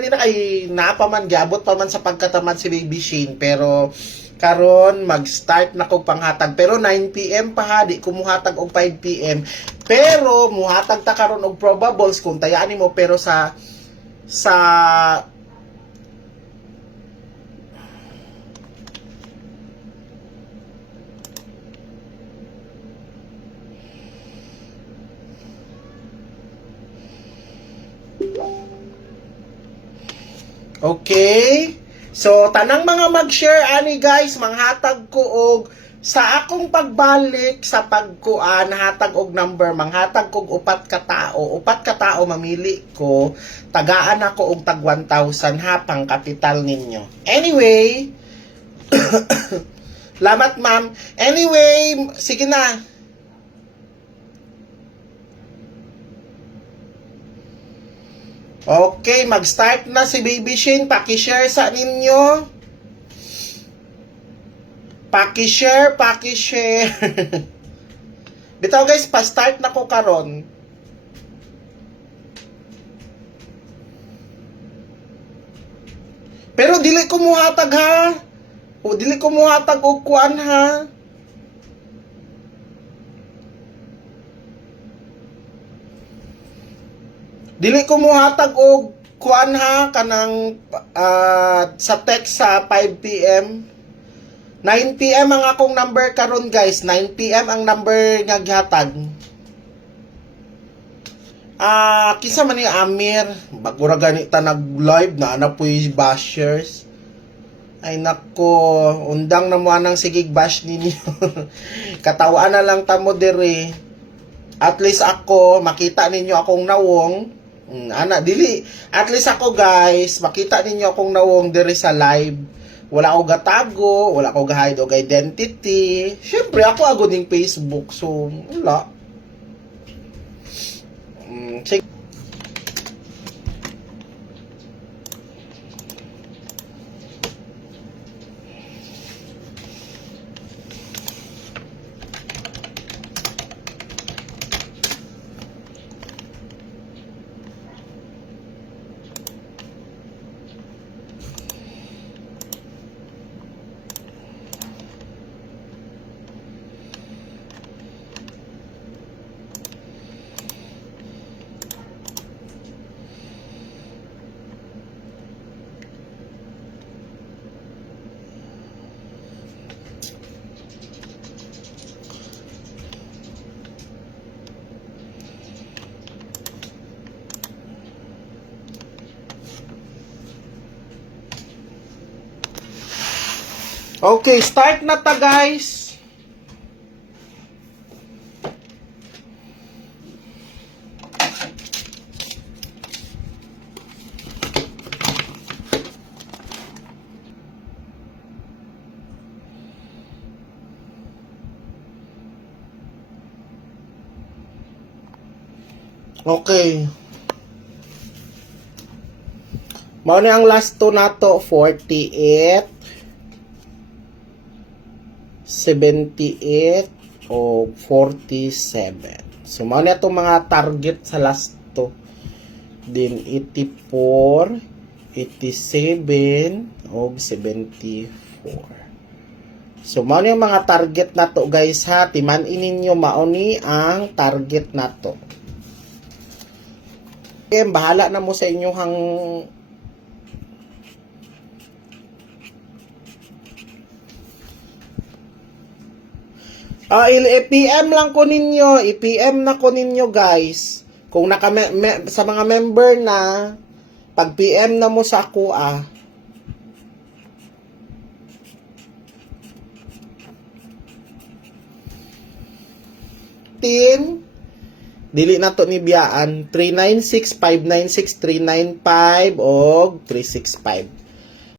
ganina kay napaman giabot pa man sa pagkatamad si Baby Shane, pero karon mag-start na ko panghatag, pero 9 PM pa ha, di ko muhatag og 5 PM, pero muhatag ta karon og probables kung tayaan nimo, pero sa okay. So tanang mga mag-share ani guys, manghatag ko og sa akong pagbalik sa pagkuan, hatag og number, manghatag kog upat ka tao mamili ko, tagaan ako og tag 1,000 ha, pang kapital ninyo. Anyway, lamat ma'am. Anyway, sige na. Okay, mag-start na si Baby Shane. Paki-share sa ninyo. Paki-share. Bitaw guys, pa-start na ko karon. Pero dili ko muhatag ha. O dili ko muhatag og kuan ha. Dili ko muhatag og kuan ha, kanang sa text sa 5 PM. 9 PM ang akong number karon guys. 9 PM ang number nga gihatag. Kinsa man ni Amir, bago ra ganita nag-live na po'y bashers. Ay nako, undang na mo anang sigig bash ninyo. Katawaan na lang tamo dire. At least ako, makita ninyo akong nawong. Dili. At least ako guys, makita ninyo akong nawong dire sa live. Wala ko gatago, wala ko gahide og identity. Syempre ako agad ning Facebook, so wala. Sige. Okay, start na ta guys. Okay. Mao ni ang last two nato, 48. 78 o 47. So, mao na itong mga target sa last to. Din 84, 87, o 74. So, mao na yung mga target na to guys ha. Timanin ninyo mao ni ang target na to. Okay, bahala na mo sa inyong i-PM lang ko ninyo, i-PM na ko ninyo guys. Kung sa mga member na, pag PM na mo sa ako dili na to ni biyaan 396 596 395 og 365.